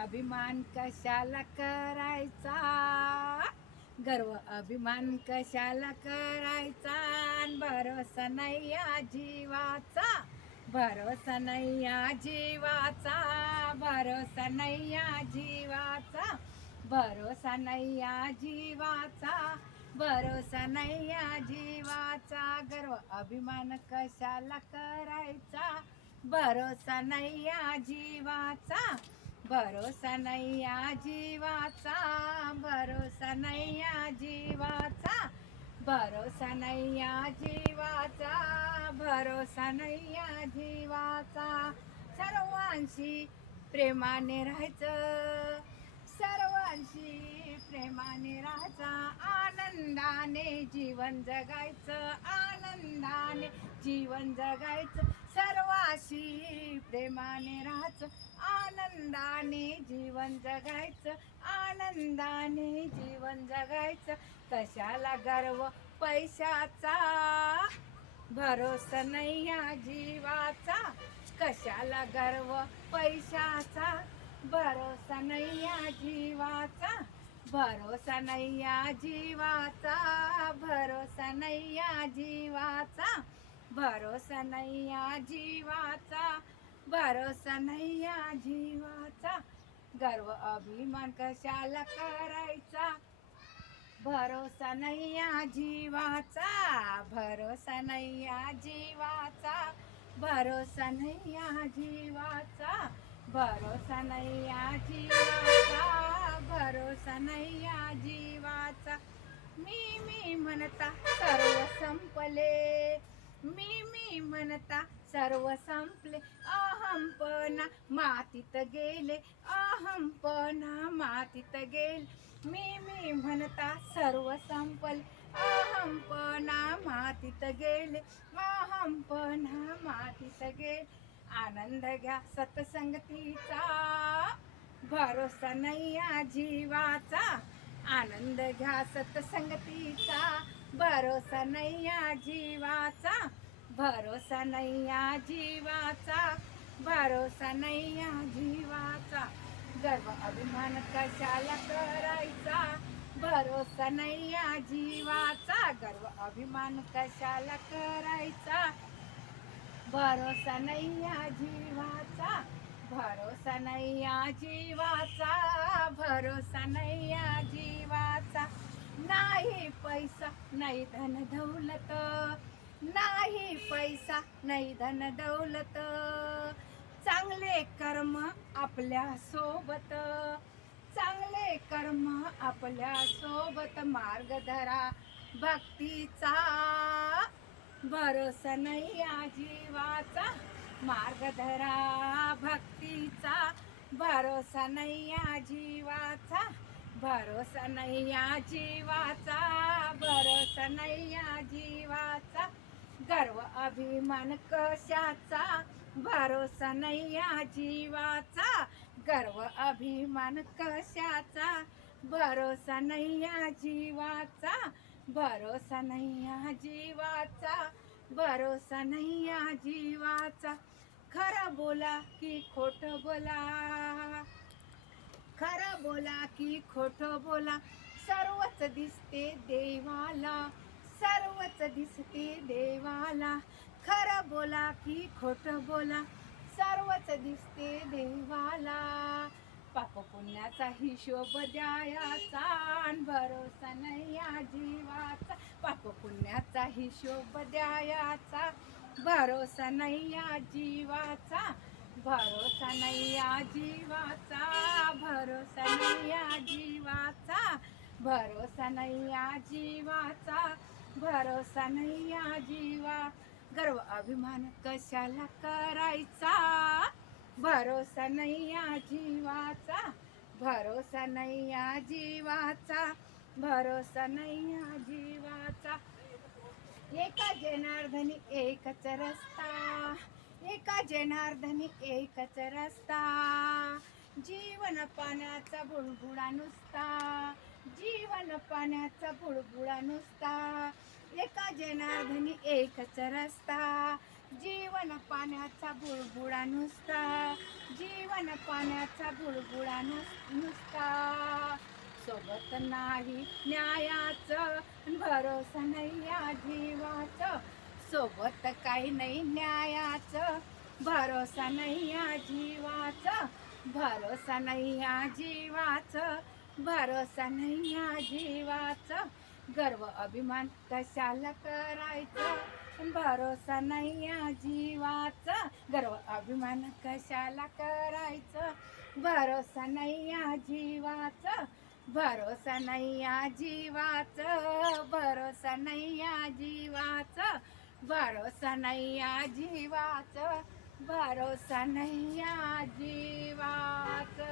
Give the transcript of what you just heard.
अभिमान कशाला करायचा, गर्व अभिमान कशाला करायचा, भरोसा नाही या जीवाचा, भरोसा नाही या जीवाचा, भरोसा नाही या जीवाचा, भरोसा नाही या जीवाचा, भरोसा नाही या जीवाचा, गर्व अभिमान कशाला करायचा, भरोसा नाही या जीवाचा, भरोसा नाही या जीवाचा, भरोसा नाही या जीवाचा, भरोसा नाही या जीवाचा, भरोसा नाही या जीवाचा, सर्वांशी प्रेमाने राहायचं, सर्वांशी प्रेमाने राहायचं, आनंदाने जीवन जगायचं, आनंदाने जीवन जगायचं, सर्वांशी प्रेमाने राहायचं, आनंदाने जीवन जगायचं, आनंदाने जीवन जगायचं, कशाला गर्व पैशाचा, भरोसा नाही या जीवाचा, कशाला गर्व पैशाचा, भरोसा नाही या जीवाचा, भरोसा नाही या जीवाचा, भरोसा नाही या जीवाचा, भरोसा नाही या जीवाचा, भरोसा नाही या जीवाचा, गर्व अभिमान कशाला करायचा, भरोसा नाही या जीवाचा, भरोसा नाही या जीवाचा, भरोसा नाही या जीवाचा, भरोसा नाही या जीवाचा, भरोसा नाही या जीवाचा, मी म्हणता सर्व संपले, मी म्हणता सर्व संपले, अहमपणा मातीत गेले, अहमपणा मातीत गेले, मी म्हणता सर्व संपले, अहमपणा मातीत गेले, अहमपणा मातीत गेले, आनंद घ्या सत्संगतीचा, भरोसा नाही या जीवाचा, आनंद घ्या सत्संगतीचा, भरोसा नाही या जीवाचा, भरोसा नाही या जीवाचा, भरोसा नाही या जीवाचा, गर्व अभिमान कशाला करायचा, भरोसा नाही या जीवाचा, गर्व अभिमान कशाला करायचा, भरोसा नाही या जीवाचा, भरोसा नाही या जीवाचा, भरोसा नाही या जीवाचा, नाही पैसा नाही धन दौलत, नाही पैसा नाही धन दौलत, चांगले कर्म आपल्या सोबत, चांगले कर्म आपल्या सोबत, मार्ग धरा भक्तीचा, भरोसा नाही या जीवाचा, मार्ग धरा भक्तीचा, भरोसा नाही या जीवाचा, भरोसा नाही या जीवाचा, भरोसा नाही या जीवाचा, गर्व अभिमान कशाचा, भरोसा नाही या जीवाचा, गर्व अभिमान कशाचा, भरोसा नाही या जीवाचा, भरोसा नाही या जीवाचा, भरोसा नाही या जीवाचा, खरं बोला की खोटं बोला, खरं बोला की खोटं बोला, सर्वच दिसते देवाला, सर्वच दिसते देवाला, खरं बोला की खोटं बोला, सर्वच दिसते देवाला, पाप पुण्याचा हिशोब द्यायचा, भरोसा नाही या जीवाचा, पाप पुण्याचा हिशोब द्यायचा, भरोसा नाही या जीवाचा, भरोसा नाही या जीवाचा, भरोसा नाही या जीवाचा, भरोसा नाही या जीवाचा, भरोसा नाही या जीवा, गर्व अभिमान कशाला करायचा, भरोसा नाही या जीवाचा, भरोसा नाही या जीवाचा, भरोसा नाही या जीवाचा, एका जनार्दनी एकच रस्ता, एका जनार्दनी एकच रस्ता, जीवन पाण्याचा बुडबुडा नुसता, जीवन पाण्याचा बुडबुडा नुसता, एका जनार्दनी एकच रस्ता, जीवन पाण्याचा बुळबुळा नुसता, जीवन पाण्याचा बुळबुळा नुसता. सोबत नाही न्यायाचं, भरोसा नाही या जीवाचं. सोबत काही नाही न्यायाचं, भरोसा नाही या जीवाचं. भरोसा नाही या जीवाचं, भरोसा नाही या जीवाचं. गर्व अभिमान कशाला करायचं, भरोसा नाही या जीवाचा. गर्व अभिमान कशाला करायचं, भरोसा नाही या जीवाचा. भरोसा नाही या जीवाचं, भरोसा नाही या जीवाचं. भरोसा नाही या जीवाचं, भरोसा नाही या जीवाचं.